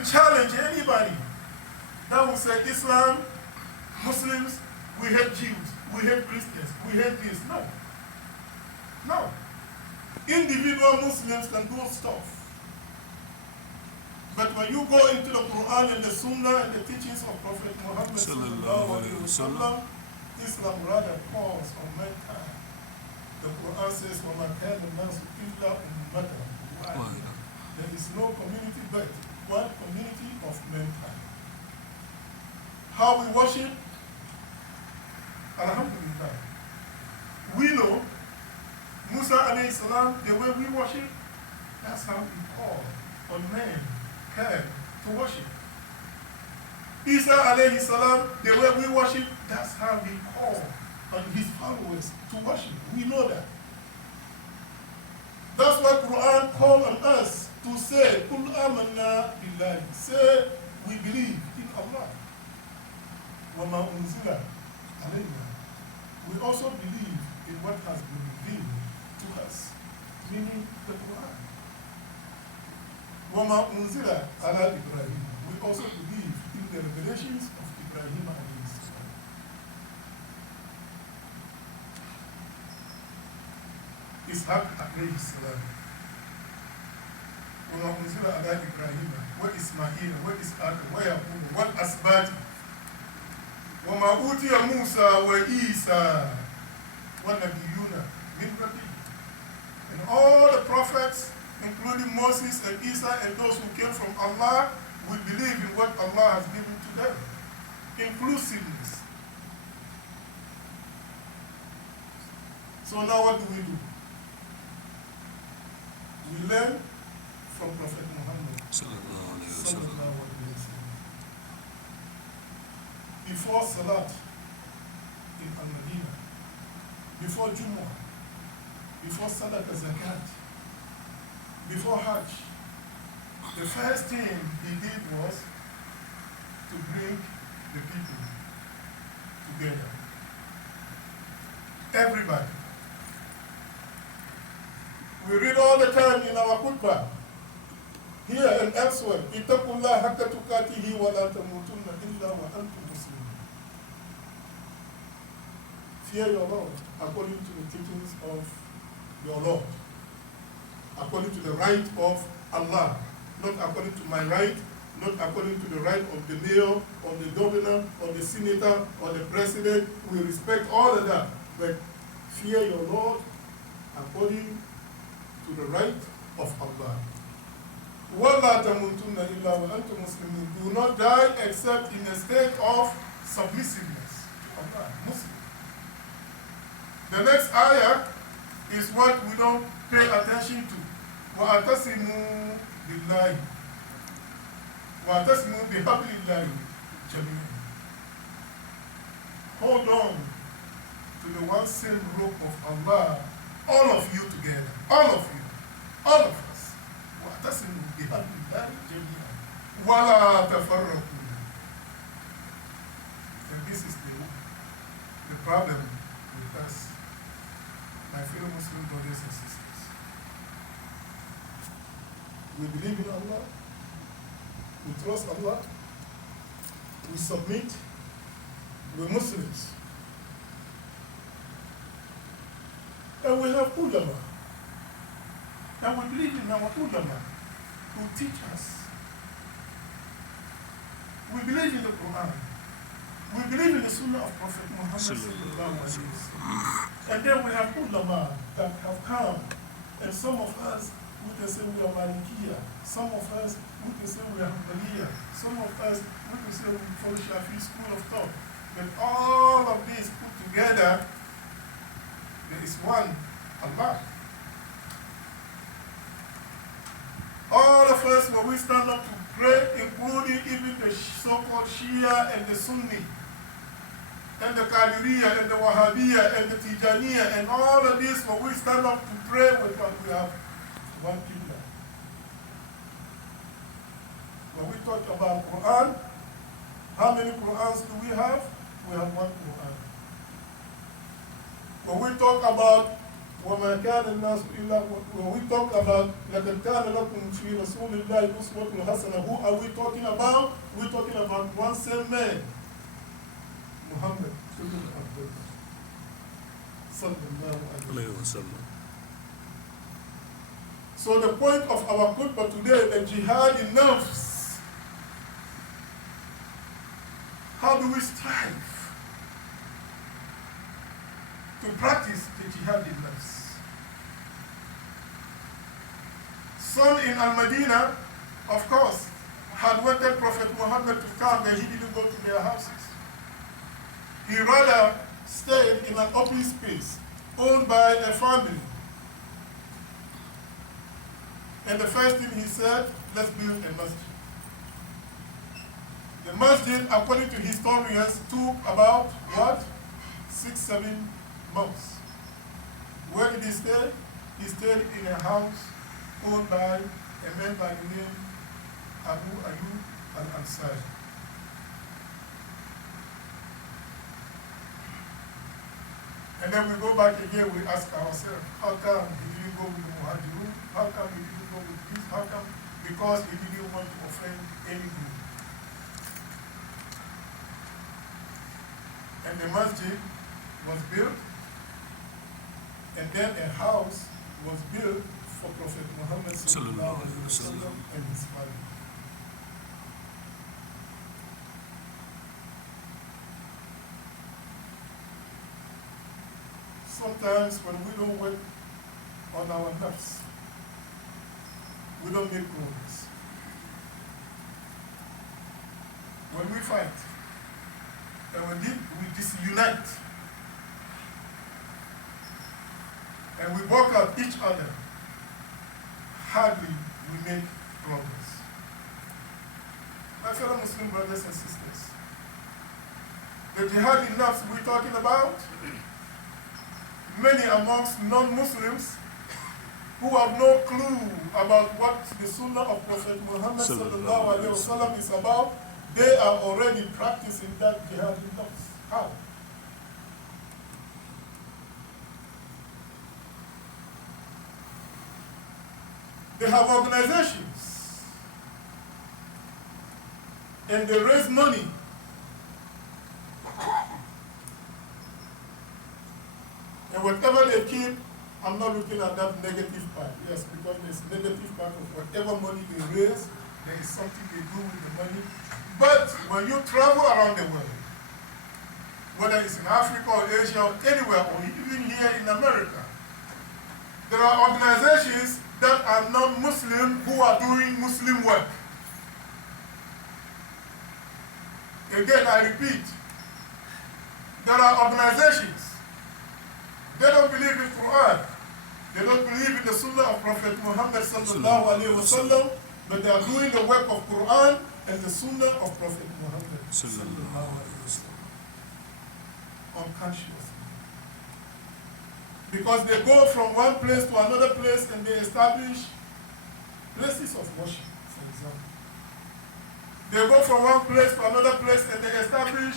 to challenge anybody that will say Islam, Muslims, we hate Jews, we hate Christians, we hate this. No. No. Individual Muslims can do stuff. But when you go into the Quran and the Sunnah and the teachings of Prophet Muhammad sallallahu alaihi wasallam, Islam rather calls on mankind. The Quran says, وَمَا كَانَ النَّاسُ إِلَّا أُمَّةً وَاحِدَةً. There is no community but one community of mankind. How we worship? Alhamdulillah. We know Musa alayhi salam, the way we worship, that's how we call on mankind to worship. Isa alayhi salam, the way we worship, that's how we call on his followers to worship. We know that. That's why Quran called on us to say, Qul amanna billahi. Say, we believe in Allah. Wa ma unzila alayna. We also believe in what has been revealed to us, meaning the Quran. Wa ma unzila ala Ibrahim. We also believe in the revelations of Ibrahim alayhi salam. Ishaq alayhi salam. وما أنزل على إبراهيم وإسماعيل وإسحاق ويعقوب والأسباط وما أوتي موسى وعيسى والنبيون من ربهم. And all the prophets, including Moses and Isa and those who came from Allah, will believe in what Allah has given to them. Inclusiveness. So now what do? We learn from Prophet Muhammad sallallahu alaihi wasallam. Before Salat in Al-Madinah, before Jumu'ah, before Sadaqah Zakat, before Hajj, the first thing he did was to bring the people together. Everybody. We read all the time in our Khutba, here and elsewhere, اتقوا الله حق تقاته ولا تموتن إلا وأنتم مسلمون. Fear your Lord according to the teachings of your Lord, according to the right of Allah, not according to my right, not according to the right of the mayor, or the governor, or the senator, or the president. We respect all of that, but fear your Lord according to the right of Allah. وَلَا تَمُوتُنَّ إِلَّا وَأَنْتُمْ مُسْلِمُونَ. Do not die except in a state of submissiveness to Allah, Muslim. The next ayah is what we don't pay attention to. وَأَتَصِمُوا بِاللَّهِ وَأَتَصِمُوا بِحَبْلِ اللَّهِ جَمِيعًا. Hold on to the one same rope of Allah, all of you together, all of you, all of us. وَأَتَصِمُوا بِحَبْلِ اللَّهِ جَمِيعًا وَلَا تَفَرَّقُوا. And this is the problem with us, my fellow Muslim brothers and sisters. We believe in Allah, we trust Allah, we submit, we're Muslims. And we have ulama. And we believe in our ulama who teach us. We believe in the Quran. We believe in the Sunnah of Prophet Muhammad sallallahu alaihi wasallam. And then we have ulama that have come. And some of us, we can say we are Malikiya. Some of us, we can say we are Hanbaliya. Some of us, we can say we follow Shafi school of thought. But all of these put together, there is one Allah. All of us, when we stand up to pray, including even the so-called Shia and the Sunni, and the Qadiriyya and the Wahhabiyya and the Tijaniyya, and all of this, when we stand up to pray with what we have, one Qibla. When we talk about Quran, how many Qurans do we have? We have one Quran. When we talk about وَمَا كَانَ النَّاسُ إِلَّا. When we talk about لَقَدْ كَانَ لَكُمْ فِي رَسُولِ اللَّهِ أُسْوَةٌ حَسَنَةٌ, who are we talking about? We're talking about one same man, Muhammad sallallahu alayhi wa sallam. So the point of our khutbah today, the Jihadi Nafsh. How do we strive to practice the Jihadi Nafsh? Some in Al-Madinah, of course, had wanted Prophet Muhammad to come, but he didn't go to their houses. He rather stayed in an open space owned by a family. And the first thing he said, let's build a masjid. The masjid, according to historians, took about, what? 6-7 months. Where did he stay? He stayed in a house owned by a man by the name Abu Ayyub al-Ansari. And then we go back again, we ask ourselves, how come he didn't go with the Muhajirun? How come he didn't go with this? How come? Because he didn't want to offend any group. And the masjid was built, and then a house was built for Prophet Muhammad sallallahu alaihi wasallam and his family. Sometimes when we don't work on our nafs, we don't make progress. When we fight, and when we disunite, and we work out each other, hardly we make progress. My fellow Muslim brothers and sisters, the Jihadi Nafsh we're talking about, many amongst non-Muslims who have no clue about what the Sunnah of Prophet Muhammad sallallahu alaihi wasallam is about, they are already practicing that Jihadi Nafsh. How? They have organizations and they raise money. And whatever they keep, I'm not looking at that negative part. Yes, because there's negative part of whatever money they raise, there is something they do with the money. But when you travel around the world, whether it's in Africa or Asia or anywhere, or even here in America, there are organizations that are non-Muslim who are doing Muslim work. Again, I repeat, there are organizations, they don't believe in Quran, they don't believe in the Sunnah of Prophet Muhammad sallallahu alaihi wasallam, but they are doing the work of Quran and the Sunnah of Prophet Muhammad sallallahu alaihi wasallam, unconsciously. Because they go from one place to another place and they establish places of worship, for example. They go from one place to another place and they establish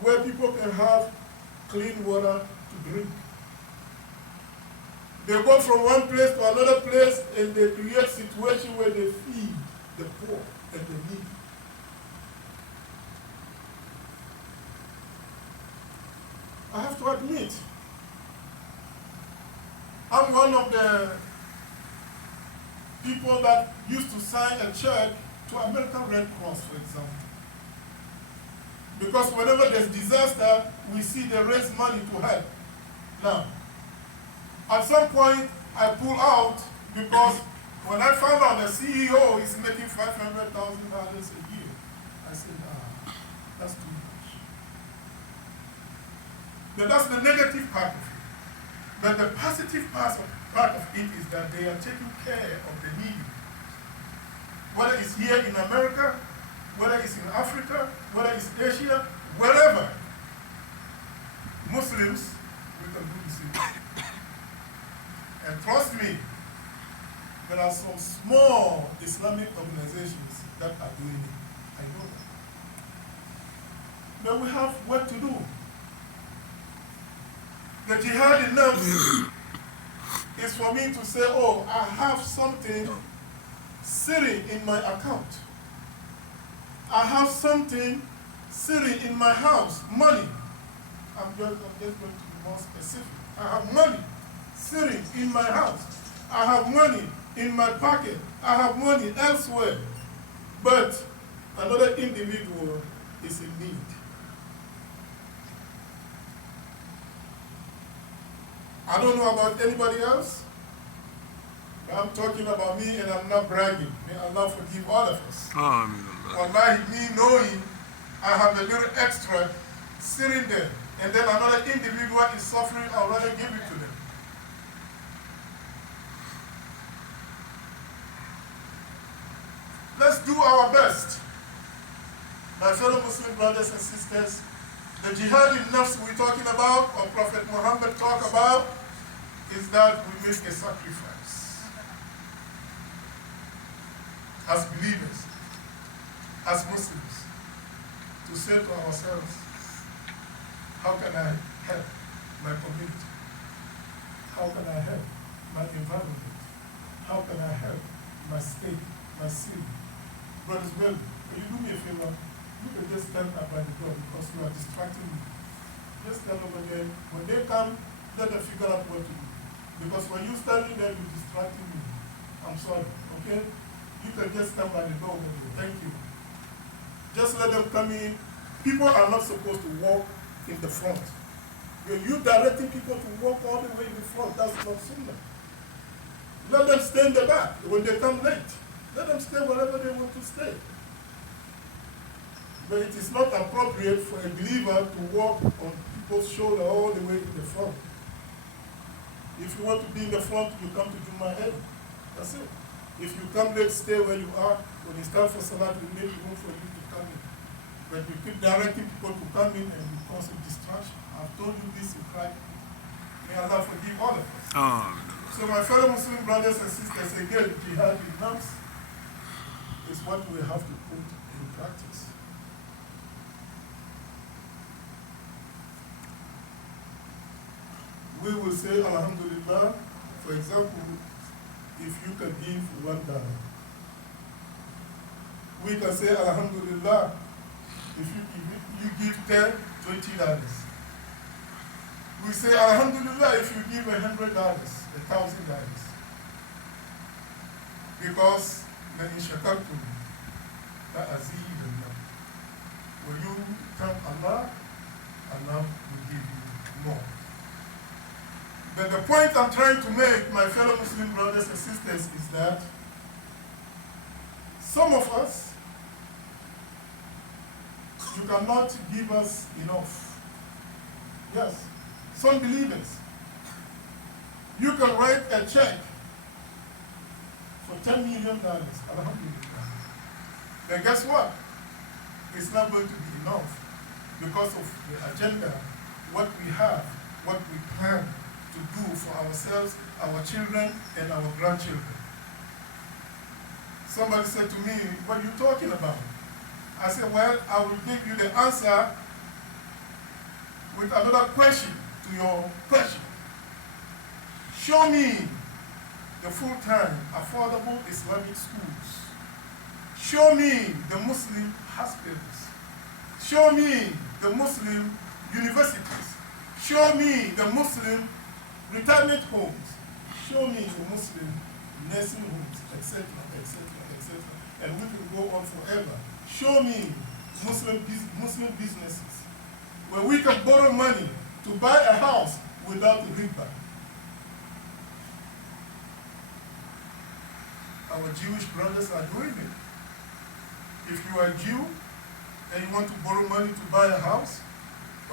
where people can have clean water to drink. They go from one place to another place and they create situations where they feed the poor and the needy. I have to admit, I'm one of the people that used to sign a check to American Red Cross, for example. Because whenever there's disaster, we see they raise money to help. Now, at some point, I pull out because when I found out the CEO is making $500,000 a year, I said, that's too much. But that's the negative part of it. But the positive part of it is that they are taking care of the needy. Whether it's here in America, whether it's in Africa, whether it's Asia, wherever, Muslims, we can do the same thing. And trust me, there are some small Islamic organizations that are doing it. I know that. But we have work to do. The Jihadi Nafsh for me to say, oh, I have something sitting in my account. I have something sitting in my house, money. I'm just going to be more specific. I have money sitting in my house. I have money in my pocket. I have money elsewhere. But another individual is in need. I don't know about anybody else. I'm talking about me and I'm not bragging. May Allah forgive all of us. Wallahi, me knowing I have a little extra sitting there and then another individual is suffering, I'd rather give it to them. Let's do our best. My fellow Muslim brothers and sisters, the Jihadi Nafsh we're talking about, or Prophet Muhammad talk about, is that we make a sacrifice. As believers, as Muslims, to say to ourselves, how can I help my community? How can I help my environment? How can I help my state, my city? Brothers, well, will you do me a favor? You can just stand up by the door because you are distracting me. Just stand over there. When they come, let them figure out what to do. Because when you're standing there, you're distracting me. I'm sorry, okay? You can just stand by the door over there. Thank you. Just let them come in. People are not supposed to walk in the front. When you're directing people to walk all the way in the front, that's not sunnah. Let them stay in the back when they come late. Let them stay wherever they want to stay. But it is not appropriate for a believer to walk on people's shoulder all the way in the front. If you want to be in the front, you come to Jummah early. That's it. If you come late, stay where you are. When it's time for Salat, we make room for you to come in. But you keep directing people to come in and you cause a distraction. I've told you this in private. May Allah forgive all of us. So my fellow Muslim brothers and sisters, again, Jihadi Nafsh is what we have to put in practice. We will say, Alhamdulillah, for example, if you can give $1. We can say, Alhamdulillah, if you give $10, $20. We say, Alhamdulillah, if you give $100, $1,000. Because لَإِن شَكَرْتُمْ لَأَزِيدَنَّكُمْ. When you thank Allah, Allah will give you more. But the point I'm trying to make, my fellow Muslim brothers and sisters, is that some of us, you cannot give us enough. Yes, some believers, you can write a check for $10 million, alhamdulillah. But guess what? It's not going to be enough because of the agenda, what we have, what we plan to do for ourselves, our children, and our grandchildren. Somebody said to me, what are you talking about? I said, well, I will give you the answer with another question to your question. Show me the full-time, affordable Islamic schools. Show me the Muslim hospitals. Show me the Muslim universities. Show me the Muslim retirement homes. Show me the Muslim nursing homes, etc., etc., etc. And we can go on forever. Show me Muslim businesses where we can borrow money to buy a house without a riba. Our Jewish brothers are doing it. If you are a Jew and you want to borrow money to buy a house,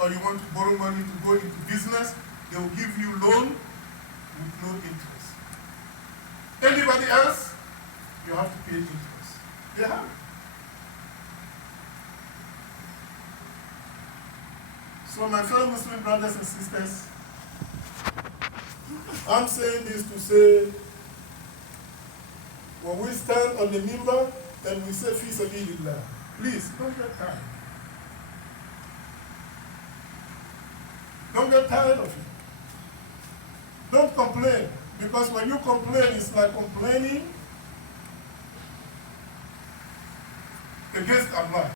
or you want to borrow money to go into business, they will give you loan with no interest. Anybody else, you have to pay interest. They have it. So my fellow Muslim brothers and sisters, I'm saying this to say, when we stand on the minbar and we say, Fi sabilillah, please don't get tired. Don't get tired of it. Don't complain. Because when you complain, it's like complaining against Allah.